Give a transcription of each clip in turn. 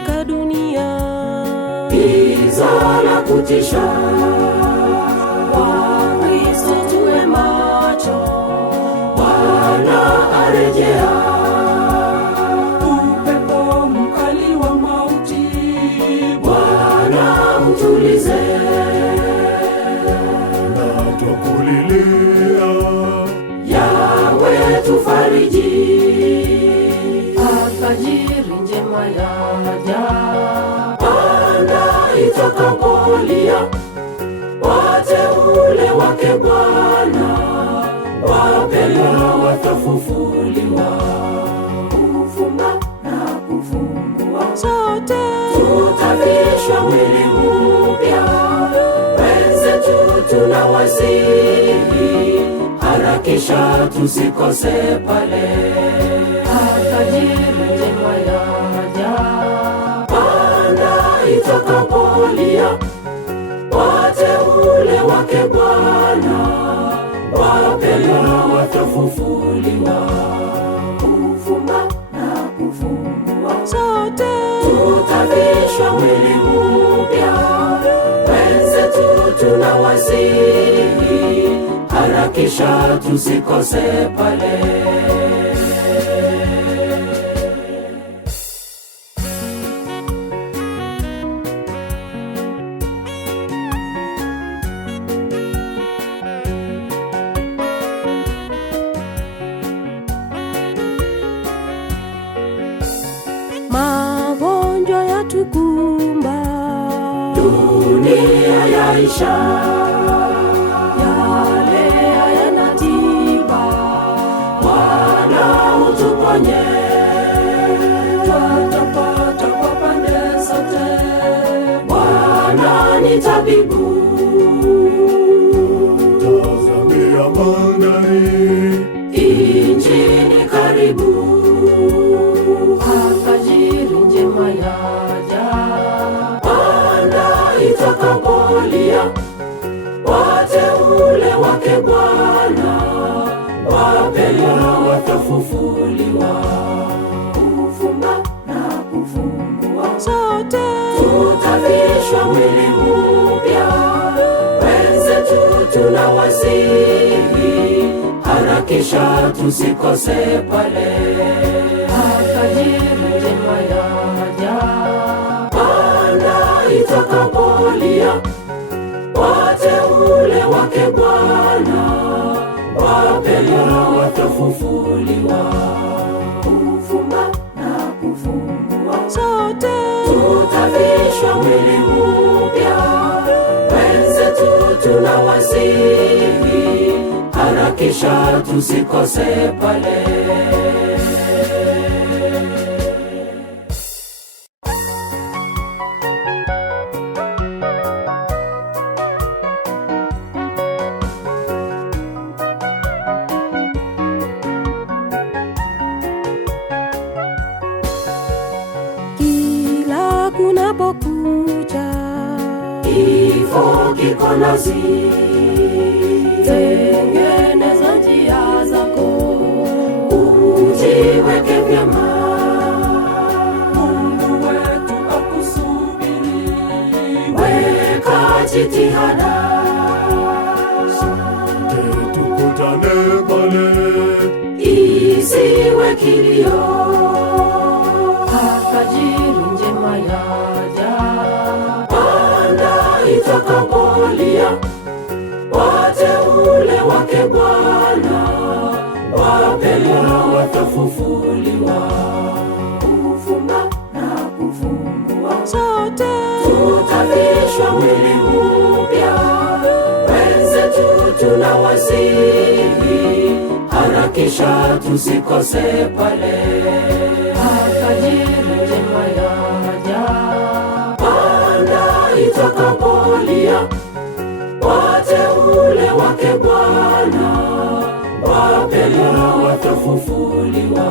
katika dunia, giza la kutisha. Wakristo tuwe macho, Bwana arejea. upepo mkali wa mauti, Bwana utulize. Na twakulilia, Yawe tufariji. alfajiri njema yaja, Bwana itakapolia, wateule wake Bwana, wapendwa watafufuliwa. Kufumba na kufungua, sote tutavishwa mwili mpya. Wenzetu tunawasihi, harakisha tusikose pale. alfajiri njema yaja, Bwana itakapolia, wateule wake Bwana, wapendwa watafufuliwa. Kufumba na kufungua, sote tutavishwa mwili mpya. Wenzetu tunawasihi, harakisha tusikose pale. magonjwa yatukumba, Dunia yaisha, yale hayana tiba, Bwana utuponye. twatapata kwa pande zote, Bwana ni tabibu. tazamia bandari, Injini karibu. alfajiri njema yaja, Bwana itakapolia, wateule wake Bwana, wapendwa watafufuliwa. Kufumba na kufungua, sote tutavishwa mwili mpya. Wenzetu tunawasihi, harakisha tusikose pale. alfajiri njema yaja, Bwana itakapolia, wateule wake Bwana, wapendwa watafufuliwa. Kufumba na kufungua, sote tutavishwa mwili mpya. Wenzetu tunawasihi, harakisha tusikose pale. kila kunapokucha, Kifo kiko nazi, tengeneza njia zako, ujiweke vyema. Mungu wetu akusubiri, Weka jitihada, tukutane pale, isiwe kilio. alfajiri njema yaja, Bwana itakapolia, wateule wake Bwana, wapendwa watafufuliwa. Kufumba na kufungua, sote tutavishwa mwili mpya. Wenzetu tunawasihi, harakisha tusikose pale. alfajiri njema yaja, Bwana itakapolia, wateule wake Bwana, wapendwa watafufuliwa.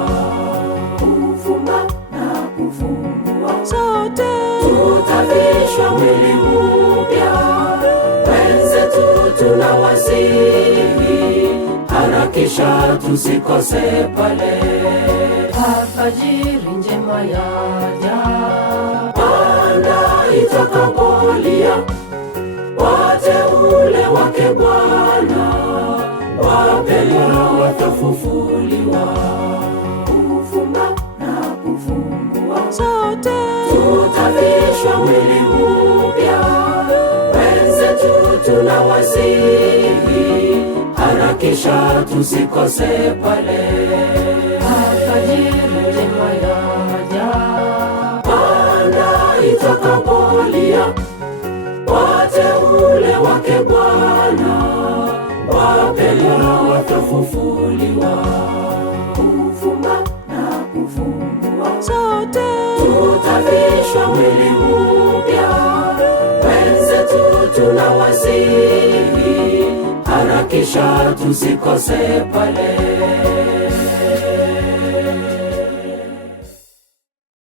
Kufumba na kufungua, sote tutavishwa mwili mpya. Wenzetu tunawasihi, harakisha tusikose pale. alfajiri njema yaja, Bwana, wapendwa watafufuliwa. Kufumba na kufungua, sote tutavishwa mwili mpya. Wenzetu tunawasihi, harakisha tusikose pale. alfajiri njema yaja, Bwana itakapolia, wateule wake Bwana, wapendwa watafufuliwa. Kufumba na kufungua, sote tutavishwa mwili mpya. Wenzetu tunawasihi, harakisha tusikose pale.